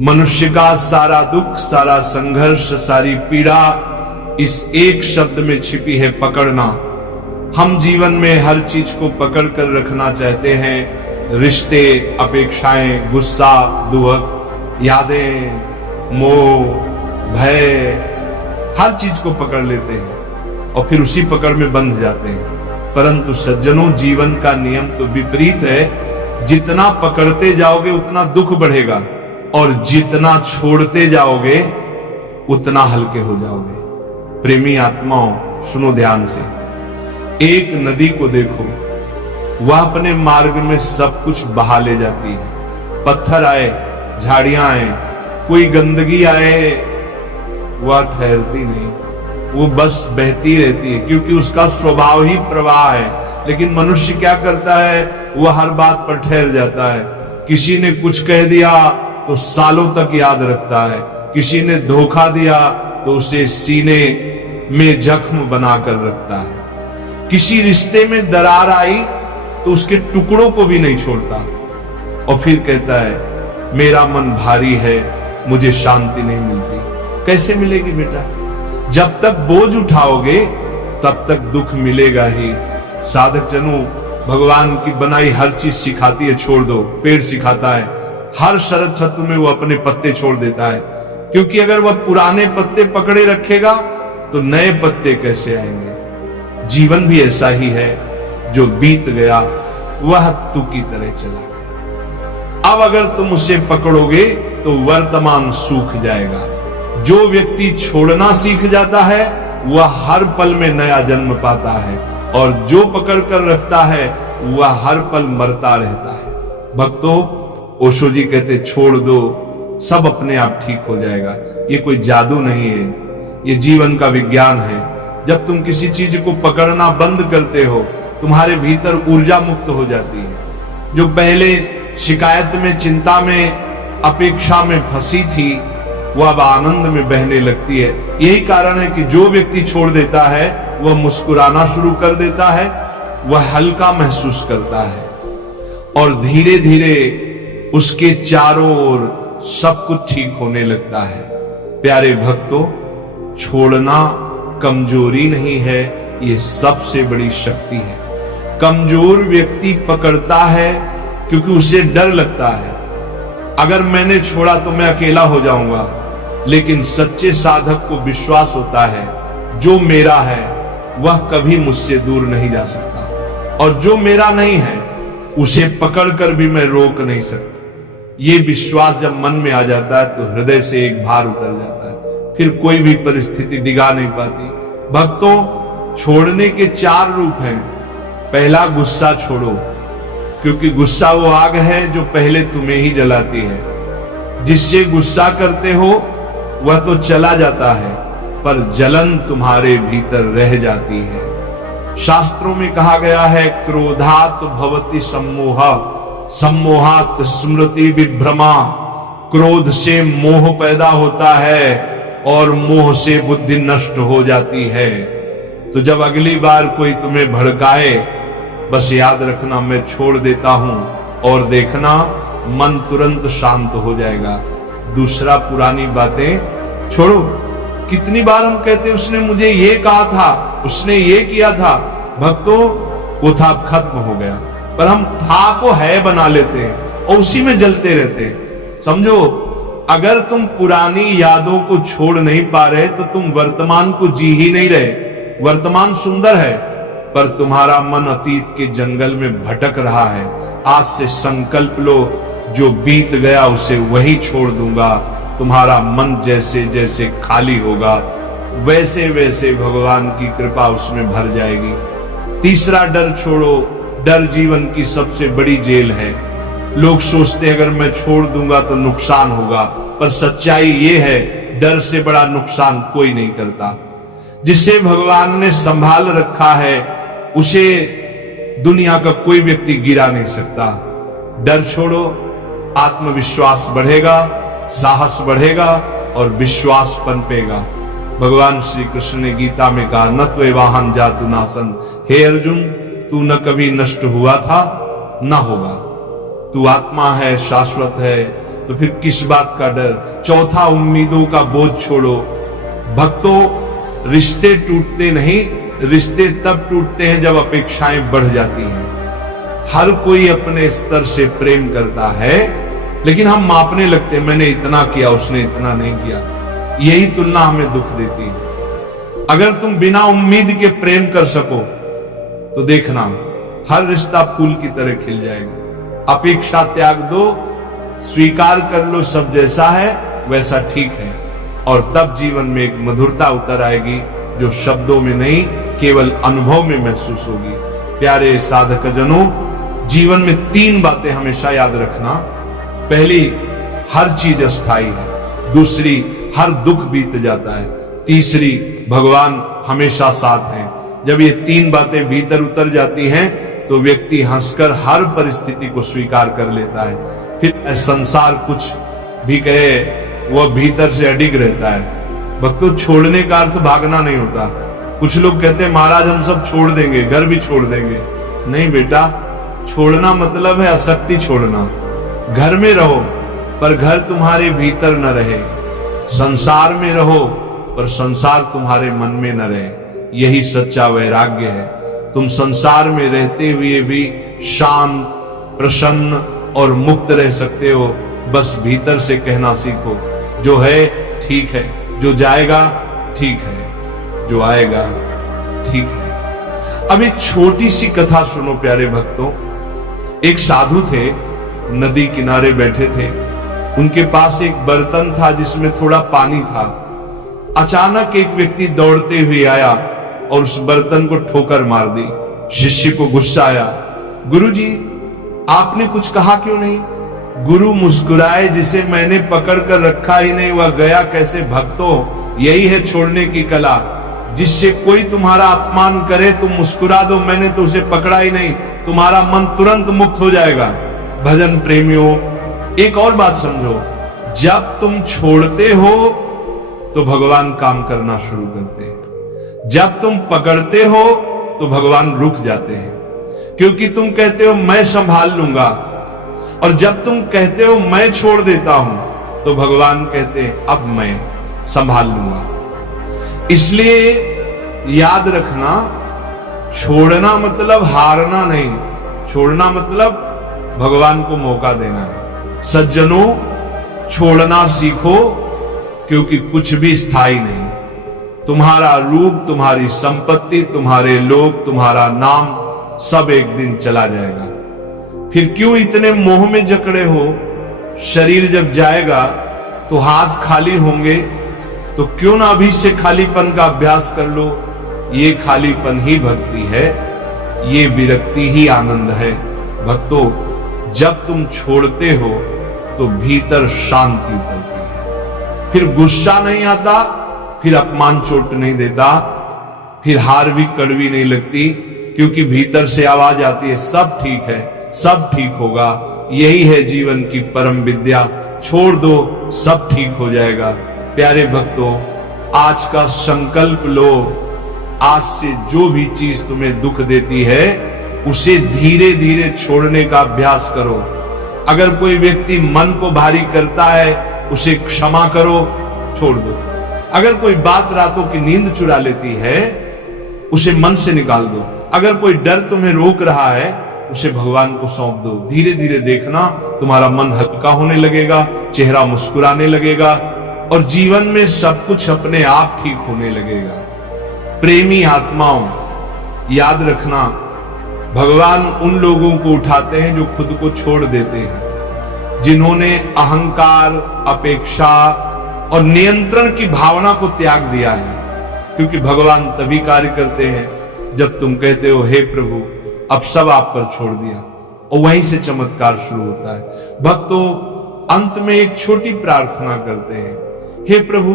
मनुष्य का सारा दुख, सारा संघर्ष, सारी पीड़ा इस एक शब्द में छिपी है, पकड़ना। हम जीवन में हर चीज को पकड़ कर रखना चाहते हैं, रिश्ते, अपेक्षाएं, गुस्सा, दुख, यादें, मोह, भय, हर चीज को पकड़ लेते हैं और फिर उसी पकड़ में बंध जाते हैं। परंतु सज्जनों, जीवन का नियम तो विपरीत है। जितना पकड़ते जाओगे उतना दुख बढ़ेगा और जितना छोड़ते जाओगे उतना हल्के हो जाओगे। प्रेमी आत्माओं, सुनो ध्यान से। एक नदी को देखो, वह अपने मार्ग में सब कुछ बहा ले जाती है। पत्थर आए, झाड़ियां आए, कोई गंदगी आए, वह ठहरती नहीं, वो बस बहती रहती है, क्योंकि उसका स्वभाव ही प्रवाह है। लेकिन मनुष्य क्या करता है, वह हर बात पर ठहर जाता है। किसी ने कुछ कह दिया तो सालों तक याद रखता है, किसी ने धोखा दिया तो उसे सीने में जख्म बनाकर रखता है, किसी रिश्ते में दरार आई तो उसके टुकड़ों को भी नहीं छोड़ता और फिर कहता है मेरा मन भारी है, मुझे शांति नहीं मिलती। कैसे मिलेगी बेटा? जब तक बोझ उठाओगे तब तक दुख मिलेगा ही। साधक जनों, भगवान की बनाई हर चीज सिखाती है, छोड़ दो। पेड़ सिखाता है, हर शरद ऋतु में वो अपने पत्ते छोड़ देता है, क्योंकि अगर वह पुराने पत्ते पकड़े रखेगा तो नए पत्ते कैसे आएंगे। जीवन भी ऐसा ही है, जो बीत गया वह तू की तरह चला गया। अब अगर तुम उसे पकड़ोगे तो वर्तमान सूख जाएगा। जो व्यक्ति छोड़ना सीख जाता है वह हर पल में नया जन्म पाता है, और जो पकड़ कर रखता है वह हर पल मरता रहता है। भक्तों, ओशो जी कहते छोड़ दो, सब अपने आप ठीक हो जाएगा। ये कोई जादू नहीं है, ये जीवन का विज्ञान है। जब तुम किसी चीज को पकड़ना बंद करते हो, तुम्हारे भीतर ऊर्जा मुक्त हो जाती है। जो पहले शिकायत में, चिंता में, अपेक्षा में फंसी थी, वह अब आनंद में बहने लगती है। यही कारण है कि जो व्यक्ति छोड़ देता है वह मुस्कुराना शुरू कर देता है, वह हल्का महसूस करता है और धीरे धीरे उसके चारों ओर सब कुछ ठीक होने लगता है। प्यारे भक्तों, छोड़ना कमजोरी नहीं है, ये सबसे बड़ी शक्ति है। कमजोर व्यक्ति पकड़ता है क्योंकि उसे डर लगता है, अगर मैंने छोड़ा तो मैं अकेला हो जाऊंगा। लेकिन सच्चे साधक को विश्वास होता है, जो मेरा है वह कभी मुझसे दूर नहीं जा सकता, और जो मेरा नहीं है उसे पकड़कर भी मैं रोक नहीं सकता। ये विश्वास जब मन में आ जाता है तो हृदय से एक भार उतर जाता है, फिर कोई भी परिस्थिति डिगा नहीं पाती। भक्तों, छोड़ने के 4 रूप हैं। पहला, गुस्सा छोड़ो, क्योंकि गुस्सा वो आग है जो पहले तुम्हें ही जलाती है। जिससे गुस्सा करते हो वह तो चला जाता है, पर जलन तुम्हारे भीतर रह जाती है। शास्त्रों में कहा गया है, क्रोधात भवति सम्मोह, सम्मोहात स्मृति विभ्रमा। क्रोध से मोह पैदा होता है और मोह से बुद्धि नष्ट हो जाती है। तो जब अगली बार कोई तुम्हें भड़काए, बस याद रखना मैं छोड़ देता हूं, और देखना मन तुरंत शांत हो जाएगा। दूसरा, पुरानी बातें छोड़ो। कितनी बार हम कहते उसने मुझे ये कहा था, उसने ये किया था। भक्तों, वो था अब खत्म हो गया, पर हम था को है बना लेते हैं और उसी में जलते रहते हैं। समझो, अगर तुम पुरानी यादों को छोड़ नहीं पा रहे तो तुम वर्तमान को जी ही नहीं रहे। वर्तमान सुंदर है, पर तुम्हारा मन अतीत के जंगल में भटक रहा है। आज से संकल्प लो, जो बीत गया उसे वही छोड़ दूंगा। तुम्हारा मन जैसे जैसे खाली होगा, वैसे वैसे भगवान की कृपा उसमें भर जाएगी। तीसरा, डर छोड़ो। डर जीवन की सबसे बड़ी जेल है। लोग सोचते हैं अगर मैं छोड़ दूंगा तो नुकसान होगा, पर सच्चाई ये है, डर से बड़ा नुकसान कोई नहीं करता। जिसे भगवान ने संभाल रखा है उसे दुनिया का कोई व्यक्ति गिरा नहीं सकता। डर छोड़ो, आत्मविश्वास बढ़ेगा, साहस बढ़ेगा और विश्वास पनपेगा। भगवान श्री कृष्ण ने गीता में कहा, न त्वे वाहन जातु नासन। हे अर्जुन, तू न कभी नष्ट हुआ था, न होगा। तू आत्मा है, शाश्वत है, तो फिर किस बात का डर। चौथा, उम्मीदों का बोझ छोड़ो। भक्तों, रिश्ते टूटते नहीं, रिश्ते तब टूटते हैं जब अपेक्षाएं बढ़ जाती हैं। हर कोई अपने स्तर से प्रेम करता है, लेकिन हम मापने लगते हैं, मैंने इतना किया, उसने इतना नहीं किया। यही तुलना हमें दुख देती है। अगर तुम बिना उम्मीद के प्रेम कर सको तो देखना हर रिश्ता फूल की तरह खिल जाएगा। अपेक्षा त्याग दो, स्वीकार कर लो सब जैसा है वैसा ठीक है, और तब जीवन में एक मधुरता उतर आएगी जो शब्दों में नहीं, केवल अनुभव में महसूस होगी। प्यारे साधक जनों, जीवन में 3 बातें हमेशा याद रखना। पहली, हर चीज अस्थाई है। दूसरी, हर दुख बीत जाता है। तीसरी, भगवान हमेशा साथ हैं। जब ये 3 बातें भीतर उतर जाती हैं तो व्यक्ति हंसकर हर परिस्थिति को स्वीकार कर लेता है। फिर संसार कुछ भी कहे, वह भीतर से अडिग रहता है। भक्तों, छोड़ने का अर्थ भागना नहीं होता। कुछ लोग कहते हैं महाराज हम सब छोड़ देंगे, घर भी छोड़ देंगे। नहीं बेटा, छोड़ना मतलब है आसक्ति छोड़ना। घर में रहो पर घर तुम्हारे भीतर न रहे, संसार में रहो पर संसार तुम्हारे मन में न रहे। यही सच्चा वैराग्य है। तुम संसार में रहते हुए भी शांत, प्रसन्न और मुक्त रह सकते हो। बस भीतर से कहना सीखो, जो है ठीक है, जो जाएगा ठीक है, जो आएगा ठीक है। अब एक छोटी सी कथा सुनो प्यारे भक्तों। एक साधु थे, नदी किनारे बैठे थे। उनके पास एक बर्तन था जिसमें थोड़ा पानी था। अचानक एक व्यक्ति दौड़ते हुए आया और उस बर्तन को ठोकर मार दी। शिष्य को गुस्सा आया, गुरुजी आपने कुछ कहा क्यों नहीं? गुरु मुस्कुराए, जिसे मैंने पकड़ कर रखा ही नहीं वह गया कैसे? भक्तों, यही है छोड़ने की कला। जिससे कोई तुम्हारा अपमान करे तुम मुस्कुरा दो, मैंने तो उसे पकड़ा ही नहीं, तुम्हारा मन तुरंत मुक्त हो जाएगा। भजन प्रेमियों, एक और बात समझो, जब तुम छोड़ते हो तो भगवान काम करना शुरू करते हैं। जब तुम पकड़ते हो तो भगवान रुक जाते हैं, क्योंकि तुम कहते हो मैं संभाल लूंगा, और जब तुम कहते हो मैं छोड़ देता हूं तो भगवान कहते हैं अब मैं संभाल लूंगा। इसलिए याद रखना, छोड़ना मतलब हारना नहीं, छोड़ना मतलब भगवान को मौका देना है। सज्जनों, छोड़ना सीखो, क्योंकि कुछ भी स्थायी नहीं। तुम्हारा रूप, तुम्हारी संपत्ति, तुम्हारे लोग, तुम्हारा नाम सब एक दिन चला जाएगा। फिर क्यों इतने मोह में जकड़े हो? शरीर जब जाएगा तो हाथ खाली होंगे, तो क्यों ना अभी से खालीपन का अभ्यास कर लो। ये खालीपन ही भक्ति है, ये विरक्ति ही आनंद है। भक्तों, जब तुम छोड़ते हो तो भीतर शांति उतरती है। फिर गुस्सा नहीं आता, फिर अपमान चोट नहीं देता, फिर हार भी कड़वी नहीं लगती, क्योंकि भीतर से आवाज आती है सब ठीक है, सब ठीक होगा। यही है जीवन की परम विद्या। छोड़ दो, सब ठीक हो जाएगा। प्यारे भक्तों, आज का संकल्प लो, आज से जो भी चीज तुम्हें दुख देती है उसे धीरे धीरे छोड़ने का अभ्यास करो। अगर कोई व्यक्ति मन को भारी करता है उसे क्षमा करो, छोड़ दो। अगर कोई बात रातों की नींद चुरा लेती है उसे मन से निकाल दो। अगर कोई डर तुम्हें रोक रहा है उसे भगवान को सौंप दो। धीरे धीरे देखना तुम्हारा मन हल्का होने लगेगा, चेहरा मुस्कुराने लगेगा, और जीवन में सब कुछ अपने आप ठीक होने लगेगा। प्रेमी आत्माओं, याद रखना, भगवान उन लोगों को उठाते हैं जो खुद को छोड़ देते हैं, जिन्होंने अहंकार, अपेक्षा और नियंत्रण की भावना को त्याग दिया है। क्योंकि भगवान तभी कार्य करते हैं जब तुम कहते हो हे प्रभु अब सब आप पर छोड़ दिया, और वहीं से चमत्कार शुरू होता है। भक्तों, अंत में एक छोटी प्रार्थना करते हैं, हे प्रभु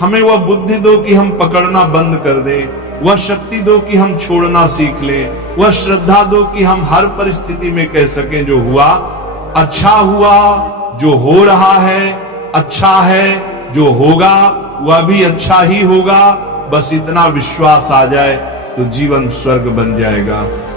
हमें वह बुद्धि दो कि हम पकड़ना बंद कर दें, वह शक्ति दो कि हम छोड़ना सीख लें, वह श्रद्धा दो कि हम हर परिस्थिति में कह सकें जो हुआ अच्छा हुआ, जो हो रहा है अच्छा है, जो होगा वह भी अच्छा ही होगा। बस इतना विश्वास आ जाए तो जीवन स्वर्ग बन जाएगा।